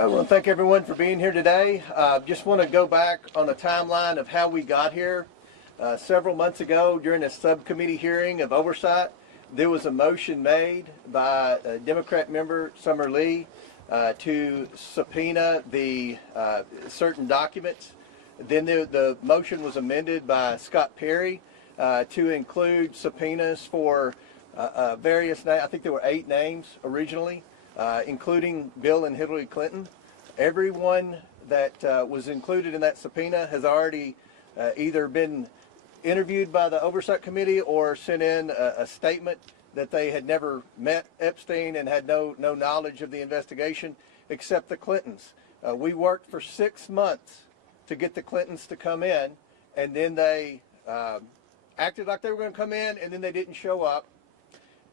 I want to thank everyone for being here today. Just want to go back on a timeline of how we got here. Several months ago, during a subcommittee hearing of oversight, there was a motion made by Democrat member Summer Lee to subpoena the certain documents. Then the motion was amended by Scott Perry to include subpoenas for various names. I think there were 8 names originally, including Bill and Hillary Clinton. Everyone that was included in that subpoena has already either been interviewed by the Oversight Committee or sent in a statement that they had never met Epstein and had no knowledge of the investigation, except the Clintons. We worked for 6 months to get the Clintons to come in, and then they acted like they were going to come in, and then they didn't show up.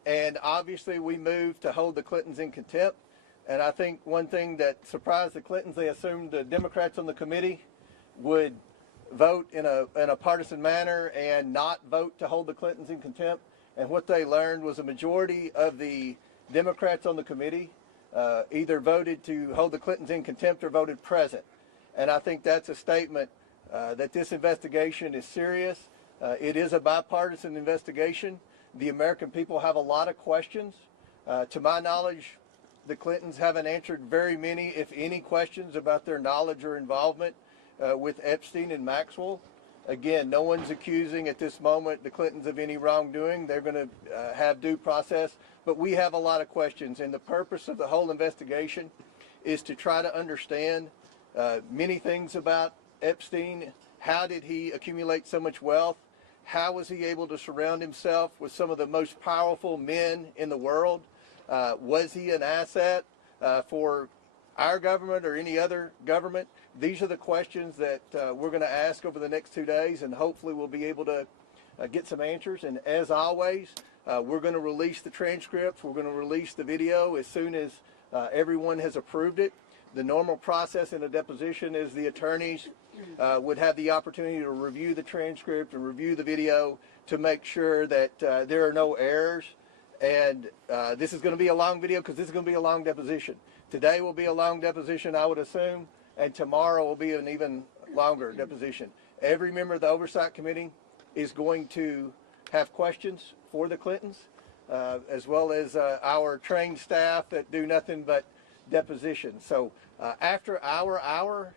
And obviously we moved to hold the Clintons in contempt. And I think one thing that surprised the Clintons, they assumed the Democrats on the committee would vote in a partisan manner and not vote to hold the Clintons in contempt. And what they learned was a majority of the Democrats on the committee either voted to hold the Clintons in contempt or voted present. And I think that's a statement that this investigation is serious. It is a bipartisan investigation. The American people have a lot of questions. To my knowledge, the Clintons haven't answered very many, if any, questions about their knowledge or involvement with Epstein and Maxwell. Again, no one's accusing at this moment the Clintons of any wrongdoing. They're going to have due process. But we have a lot of questions. And the purpose of the whole investigation is to try to understand many things about Epstein. How did he accumulate so much wealth? How was he able to surround himself with some of the most powerful men in the world? Was he an asset for our government or any other government? These are the questions that we're going to ask over the next 2 days, and hopefully we'll be able to get some answers. And as always, we're going to release the transcripts. We're going to release the video as soon as everyone has approved it. The normal process in a deposition is the attorneys would have the opportunity to review the transcript and review the video to make sure that there are no errors. And this is going to be a long video because this is going to be a long deposition. Today will be a long deposition, I would assume, and tomorrow will be an even longer deposition. Every member of the Oversight Committee is going to have questions for the Clintons, as well as our trained staff that do nothing but depositions. So after our hour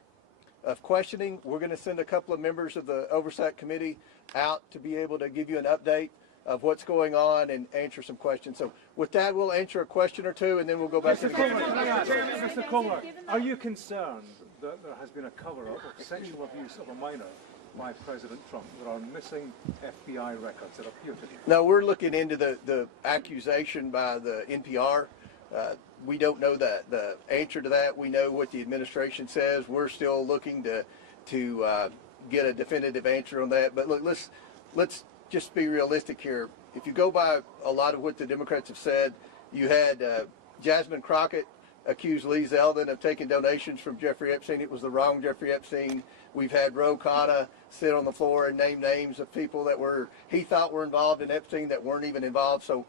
of questioning, we're going to send a couple of members of the Oversight Committee out to be able to give you an update of what's going on and answer some questions. So with that, we'll answer a question or two, and then we'll go back to the Mr. Comer, are you concerned that there has been a cover-up of sexual abuse of a minor by President Trump? There are missing FBI records that appear to be. No, we're looking into the accusation by the NPR. We don't know the answer to that. We know what the administration says. We're still looking to get a definitive answer on that. But look, let's just be realistic here. If you go by a lot of what the Democrats have said, you had Jasmine Crockett accused Lee Zeldin of taking donations from Jeffrey Epstein. It was the wrong Jeffrey Epstein. We've had Ro Khanna sit on the floor and name names of people that he thought were involved in Epstein that weren't even involved. So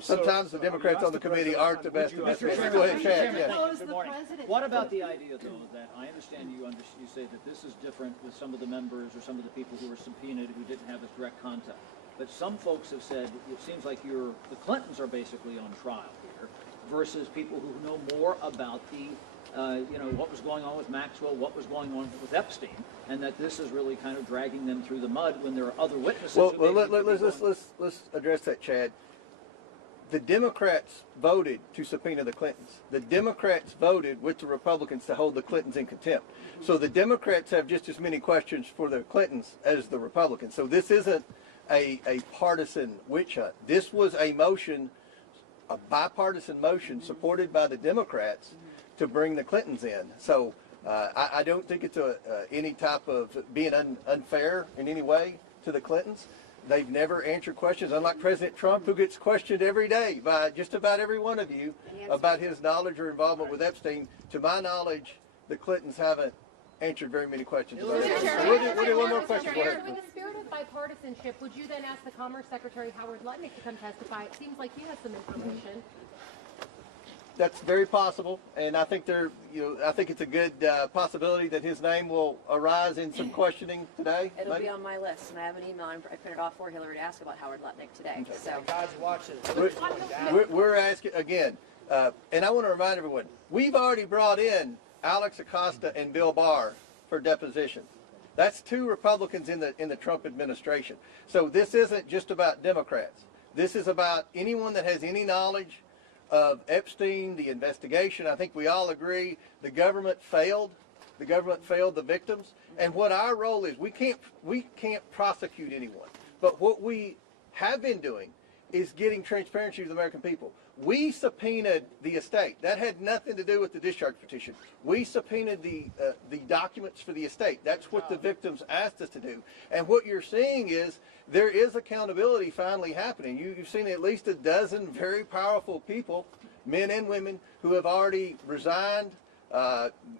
sometimes the Democrats on the committee aren't the best. Go ahead, Chad. Yes. Good morning. What about the idea, though, that I understand you say that this is different with some of the members or some of the people who were subpoenaed who didn't have as direct contact. But some folks have said it seems like the Clintons are basically on trial here versus people who know more about the what was going on with Maxwell, what was going on with Epstein, and that this is really kind of dragging them through the mud when there are other witnesses. Well, let's address that, Chad. The Democrats voted to subpoena the Clintons. The Democrats voted with the Republicans to hold the Clintons in contempt. So the Democrats have just as many questions for the Clintons as the Republicans. So this isn't a partisan witch hunt. This was a motion, a bipartisan motion supported by the Democrats to bring the Clintons in. So I don't think it's any type of being unfair in any way to the Clintons. They've never answered questions, unlike President Trump, who gets questioned every day by just about every one of you about his knowledge or involvement with Epstein. To my knowledge, the Clintons haven't answered very many questions about it. We'll do one more question. Go ahead. In the spirit of bipartisanship, would you then ask the Commerce Secretary Howard Lutnick to come testify? It seems like he has some information. that's very possible, and I think I think it's a good possibility that his name will arise in some questioning today. It'll be on my list, and I have an email I printed off for Hillary to ask about Howard Lutnick today. Okay. So God's watching. We're asking again, and I want to remind everyone: we've already brought in Alex Acosta and Bill Barr for deposition. That's 2 Republicans in the Trump administration. So this isn't just about Democrats. This is about anyone that has any knowledge of Epstein, the investigation. I think we all agree the government failed. The government failed the victims. And what our role is, we can't prosecute anyone. But what we have been doing is getting transparency to the American people. We subpoenaed the estate. That had nothing to do with the discharge petition. We subpoenaed the documents for the estate. That's what the victims asked us to do. And what you're seeing is there is accountability finally happening. You've seen at least a dozen very powerful people, men and women, who have already resigned,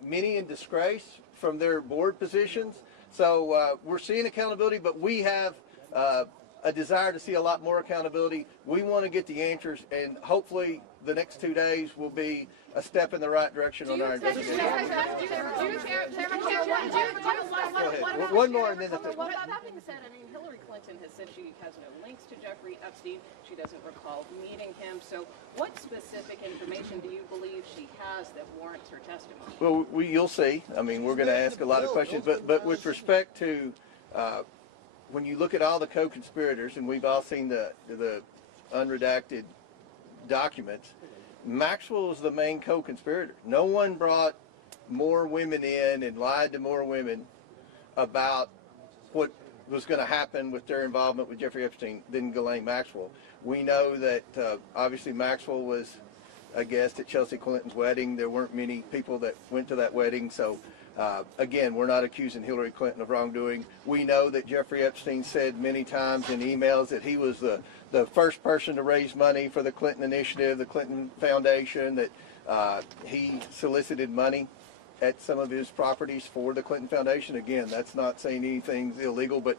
many in disgrace from their board positions. So we're seeing accountability, but we have a desire to see a lot more accountability. We want to get the answers, and hopefully the next 2 days will be a step in the right direction on our investigation. Go ahead. One more, and then That being said, I mean, Hillary Clinton has said she has no links to Jeffrey Epstein. She doesn't recall meeting him. So what specific information do you believe she has that warrants her testimony? Well, you'll see. I mean, we're going to ask a lot of questions, but with respect to when you look at all the co-conspirators, and we've all seen the unredacted documents, Maxwell is the main co-conspirator. No one brought more women in and lied to more women about what was going to happen with their involvement with Jeffrey Epstein than Ghislaine Maxwell. We know that obviously Maxwell was a guest at Chelsea Clinton's wedding. There weren't many people that went to that wedding, so again, we're not accusing Hillary Clinton of wrongdoing. We know that Jeffrey Epstein said many times in emails that he was the first person to raise money for the Clinton Initiative, the Clinton Foundation, that he solicited money at some of his properties for the Clinton Foundation. Again, that's not saying anything's illegal, but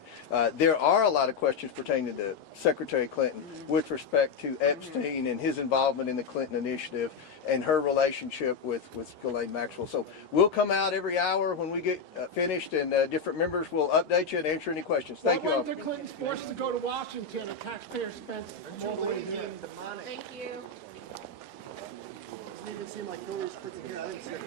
there are a lot of questions pertaining to Secretary Clinton with respect to Epstein and his involvement in the Clinton Initiative and her relationship with Ghislaine Maxwell. So we'll come out every hour when we get finished, and different members will update you and answer any questions. Thank you all. When the Clintons forced to go to Washington, and taxpayers spent more money here. Thank you. It didn't seem like Hillary's putting here. I didn't see it.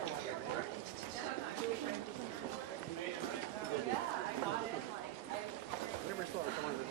Never saw it going to the